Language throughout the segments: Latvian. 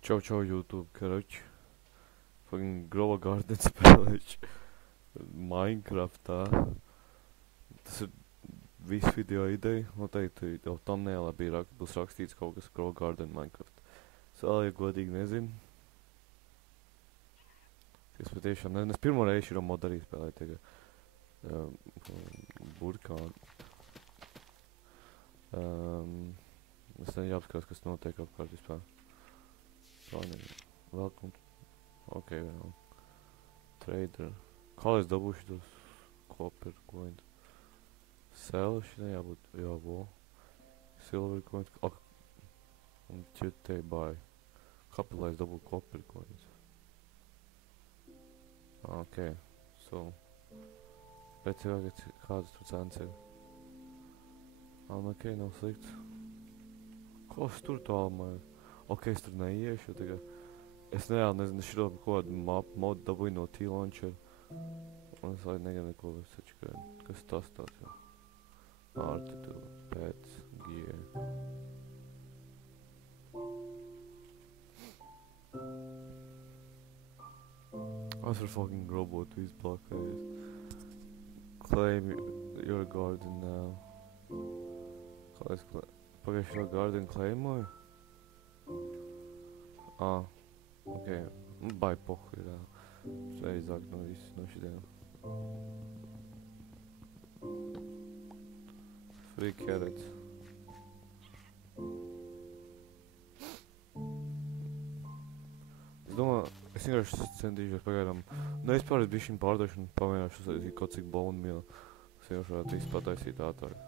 Čau, YouTube, короче. Fucking Grow a Garden spēlēšu Minecraftā. Tas ir visu video ideja. Noteikti jau thumbnailā būs rakstīts kaut kas Grow a Garden Minecraft. Es vēl, ja godīgi nezinu. Es patiešām nezinu. Es pirmo reizi šo modu arī spēlēju tagad. Burkānu. Es nezinu jāapskatās, kas notiek apkārt vispār. Welcome. Ok, vēl. Trader. Kā lai es dabūšu tos copper coins? Sell, šitai jābūt, jābūt. Silver coins. Ok. Un ķirtei buy. Kāpēc lai es dabūtu copper coins? Ok. So. Bet tagad kādas tur cenas ir? Ok, nav slikts. Ko es tur tālumā? Ok, es tur neiešu, jo tagad. Es reāli nezinu, es šito kaut kādu modu dabūju no T-Launcher. Un es lai neganu neko saču, kas tas tāds jau. Artitu, pēc, gear. Es varu fucking robotu izblokējies. Claim your garden now. Kā es pagājuši šo garden claimoju? Ok, bai pohu ir reizāk no visu no šitiem. Free carrots. Es domāju, es vienkārši centīšos pagaidām. Nu, es pārēc bišķiņ pārdošu un pamēģināšu uztaisīt kaut cik bone meal. Es vienkārši varētu visu pataisīt ātrāk.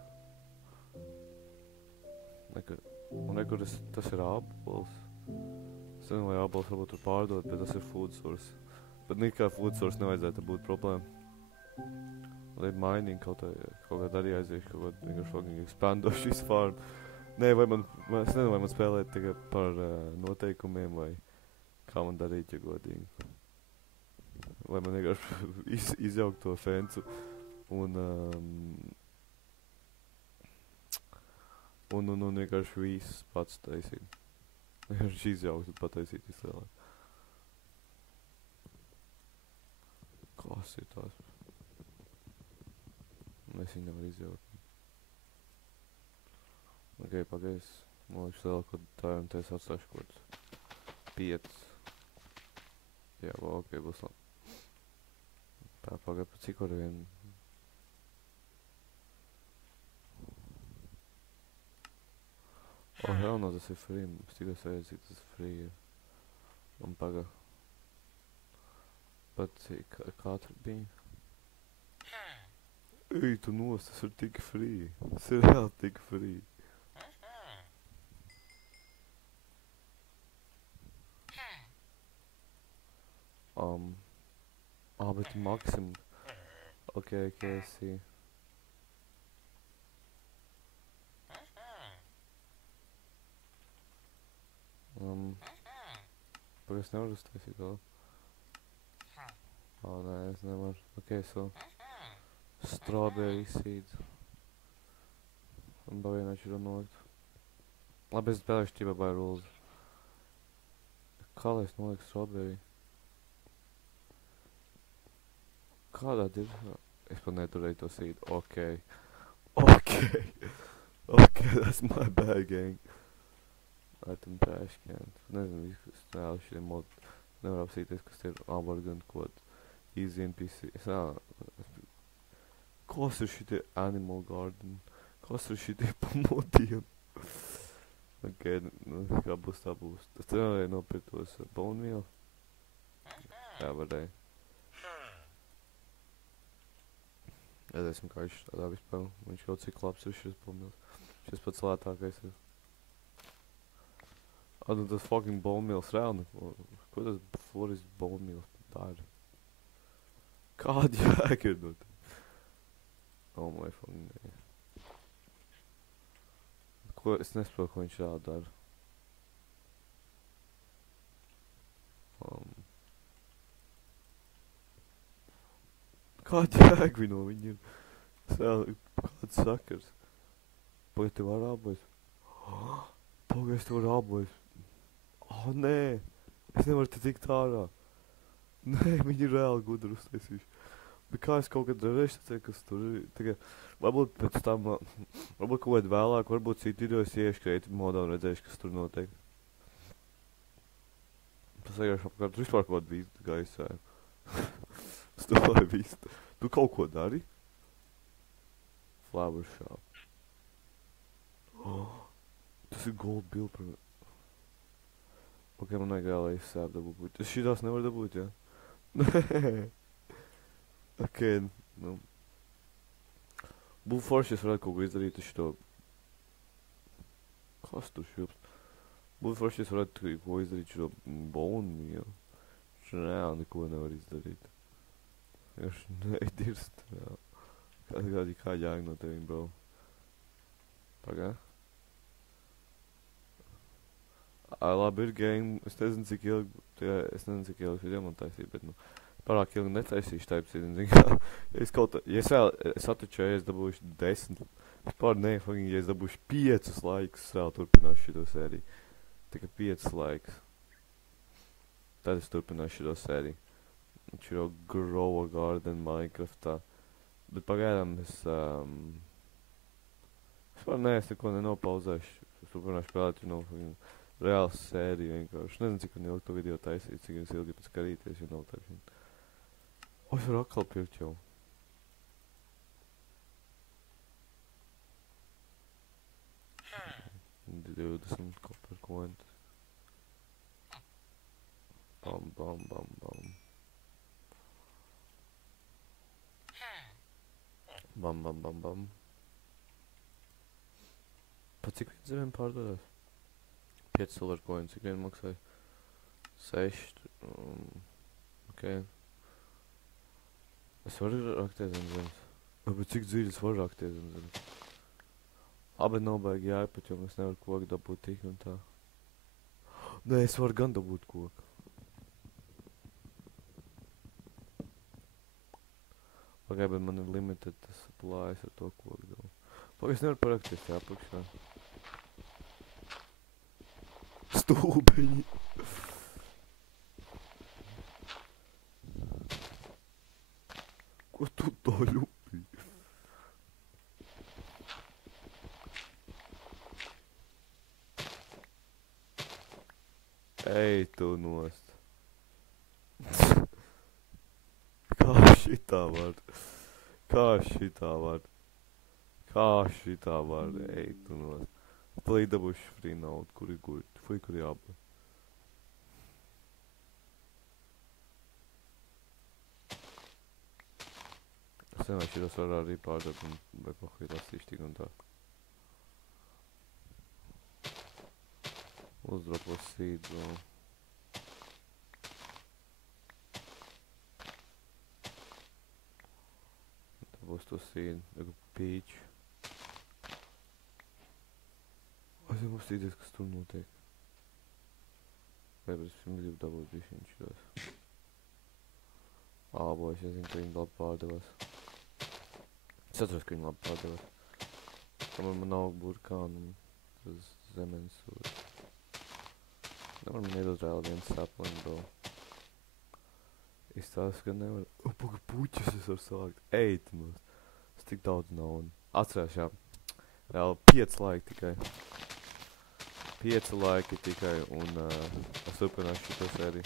Un nekur tas ir ābols. Es nezinu, vai ābols varbūt tur pārdot, bet tas ir food source. Bet nekā food source nevajadzētu būt problēma. Lai mining kaut kādā arī aiziešu, kaut kādā vienkārši fucking expandošu visu farmu. Nē, es nezinu, vai man spēlēt tagad par noteikumiem, vai kā man darīt, ja godīgi. Vai man vienkārši izjaukt to fencu un vienkārši visus pats taisīt. Vienkārši izjaukt un pataisīt vislēlāk. Kas ir tās? Es viņu nevaru izjaukt. Ok, pagaies. Man liekas vēl, ko tā un te es atstāšu kaut 5. Jā, ok, būs labi. Pagaid, pa cik var vien. Oh, hell no, tas ir free. Es tikai sēju, cik tas free ir. Un paga. Bet kā tur bija? Ej, tu nost, tas ir tik free. Tas ir reāli tik free. Bet maksim. Ok, I see. Pagaid, es nevaru uztaisīt vēl. Nē, es nevaru. Ok, so. Strawberry seeds. Un bavienāšu ir nolikt. Labi, es spēlēšu tīpā by rules. Kā lai es noliku strawberry? Kādā ir? Es pat neturēju to seed. Ok. Ok, that's my bad, gang. Item trash can. Nezinu, kas reāli šiem mod nevar apsīties, kas ir aborgan kod. Easy NPC. Kas ir šitie animal garden? Kas ir šitie pamodiem? Ok, kā būs tā būs. Es nevarēju nopirkt tos bone meal. Jā, varēju. Redzēsim, kā viņš tādā vispār. Viņš kaut cik labs ir šis bone meals. Šis pats lētākais ir. Nu tas fucking bone meals reāli. Ko tas forest bone meals tā ir? Kāda jēga ir no te? Oh my fucking nē. Es nesaprotu, ko viņš reāli dara. Kāda jēga no viņa ir? Tas reāli kāds sakars. Pagaid, tev var ābojas? Pagaid, tev var ābojas. Oh, nē! Es nevaru te tikt ārā. Nē, viņi ir reāli gudri uztaisījuši. Bet kā es kaut kad redzēju, kas tur ir? Tagad, varbūt pēc tam, varbūt kaut kādā vēlāk, varbūt citu video es iešu kreatīvi modā un redzēšu, kas tur notiek. Tas vienkārši apkārt vispār kaut kādu vīstu gaisā. Stāvēja vīstu. Tu kaut ko dari? Flower shop. Oh, tas ir gold bill par... Ok, man vajag vēl aizsāp dabūt. Es šitās nevaru dabūt, jā? Nē. Ok, nu. Būtu forši, es varētu kaut ko izdarīt ar šito... Kas tur šilps? Būtu forši, es varētu kaut ko izdarīt šito bone meal. Šo reāli neko nevar izdarīt. Es nedirst, jā. Kā jāg no tevīm, bro. Pagā. Labi, ir game. Es nezinu, cik ilgi video man taisīja, bet, nu, pārāk ilgi netaisīšu taipsīt, zinu, kā. Es attučēju, es dabūšu 10. Vispār ne, fucking, ja es dabūšu 5 laikus, es vēl turpināšu šito sēriju. Tikai 5 laikus. Tad es turpināšu šito sēriju. Viņš ir jau Grow a Garden Minecraftā. Bet pagaidām es, vispār ne, es neko nenopauzēšu. Es turpināšu spēlēt, no, fucking, reāls sērija vienkārši. Nezinu, cik man ilgi to video taisīt, cik es ilgi pēc karīties, ja nav taisīt. O, es varu atkal pirkt jau. Hmm. 20 copper coins. Bam, bam, bam, bam. Bam, bam, bam, bam. Pa cik viens zemēm pārdodās? 5 silver coins, cik vien maksāja? 6. Ok. Es varu rakties zem zemes. Bet cik dziļi es varu rakties zem zemes? Bet nav baigi jāipat, jo es nevaru koku dabūt tik un tā. Nē, es varu gan dabūt koku. Pagai, bet man ir limited tas plājas ar to koku dabu. Pagai, es nevaru parakties tajā apakšā. Stulbeņi. Ko tu to ļupi? Ej, tu nost. Kā šitā var? Kā šitā var? Kā šitā var? Ej, tu nost. Play dabūšu free naudu, kur ir gurti. Fui, kur jābūt. Es vienkārši šitos varu arī pārdot un vai pahuj lasīšu tik un tā. Uzdropos seeds vēl. Tā būs to seed. Egu peach. Es jau pastīties, kas tur notiek. Vai, bet es pirms gribu dabūt bišķiņ šitos. Boys, es zinu, ka viņi labi pārdevās. Es atceros, ka viņi labi pārdevās. Kamēr man aug burkāni un tas zemenes sūd. Nevar man iedot reāli viens sapling, bro. Izstāstu, ka nevar. Paga puķus es varu sākt. Eit, mums. Tas tik daudz naudu. Atcerās, jā. Reāli 5 laiki tikai. 5 laiki tikai un es turpināšu šito sēriju.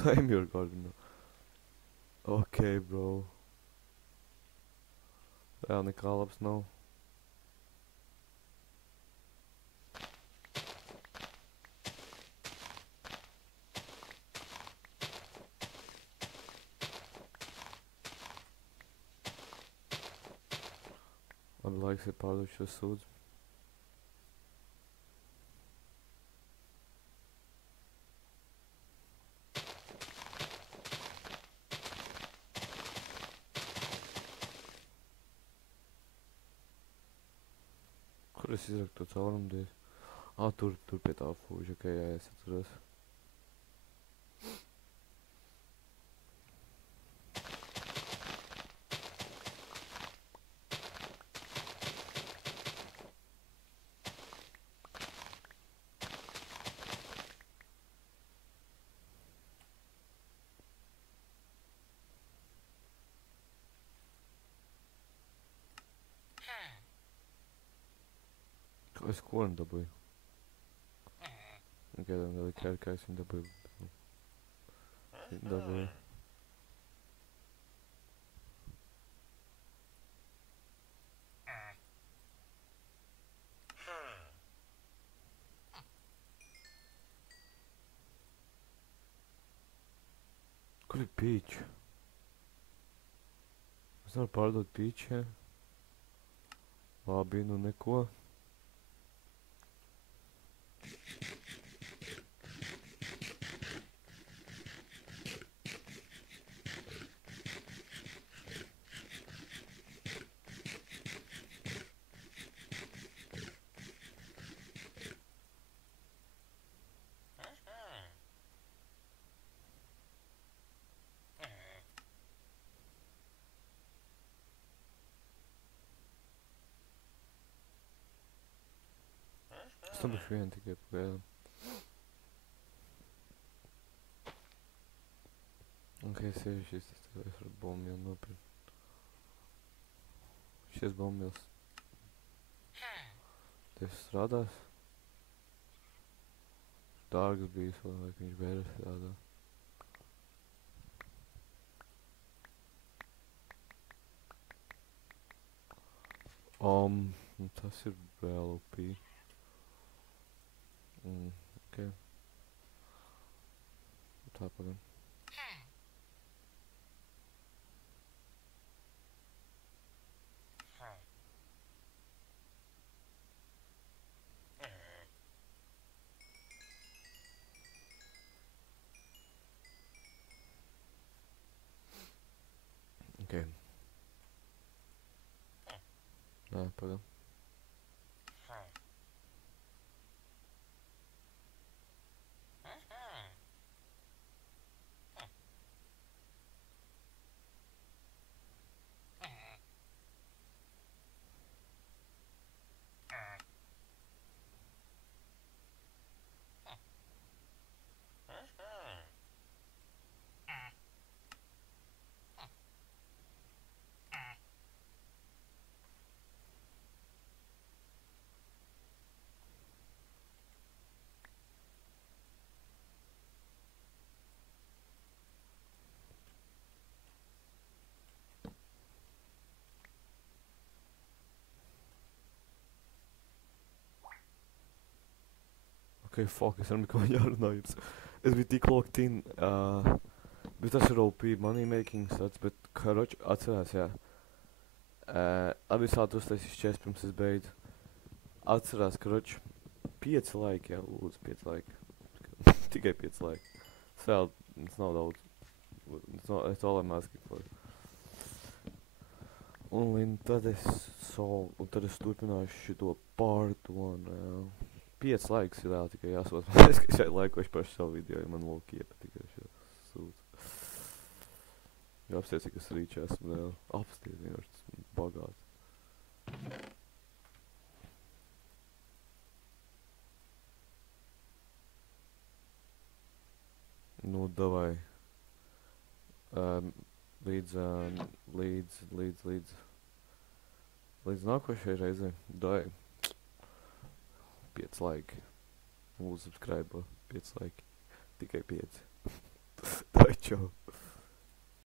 Claim your garden. Ok, bro. Jā, nekā labs nav. Labi, laiks ir pārdot šo sūdzu. Kur es izraktu to caurumu dēļ? Tur pie tā fūža, ok, jā, es atceros. Es kornu dabūju. Kādam vēl ir kā es viņu dabūju. Dabūju. Kur ir pīči? Es nevaru pārdot pīčiem. Labi, nu neko. Es tam bišķi vien tikai pagaidām. Ok, sevi šis tev es varu bombu jau nopirkt. Šies bombils. Tev strādās? Dārgs bijis vēl, vai viņš bērē strādā. Tas ir vēl upī. Ok. Tā pagam. Ok. Nē, pagam. Ok, fuck, es ar neko jārunā jums. Es biju tik locked in, bet tas ir OP money making stats, bet, karoč, atcerās, jā. Abi sātu uztaisīs čest pirms es beidzu. Atcerās, karoč, 5 laiki, jā, lūdzu, 5 laiki. Tikai 5 laiki. Sēl, tas nav daudz. It's all I'm asking for. Un tad es turpināšu šito part 1, jā. 5 laiks ir vēl tikai jāsot. Es šai laikošu pašu savu video, ja man lūk iepatika šo sūdzu. Jo apsties, cik es rīčā esmu vēl. Apsties vienkārši tas bagāts. Nu, davai. Līdz nākošajai reizei. Davai. 5 laiki. Lūdzu, subscribe, 5 laiki. Tikai 5. Tā ir čau.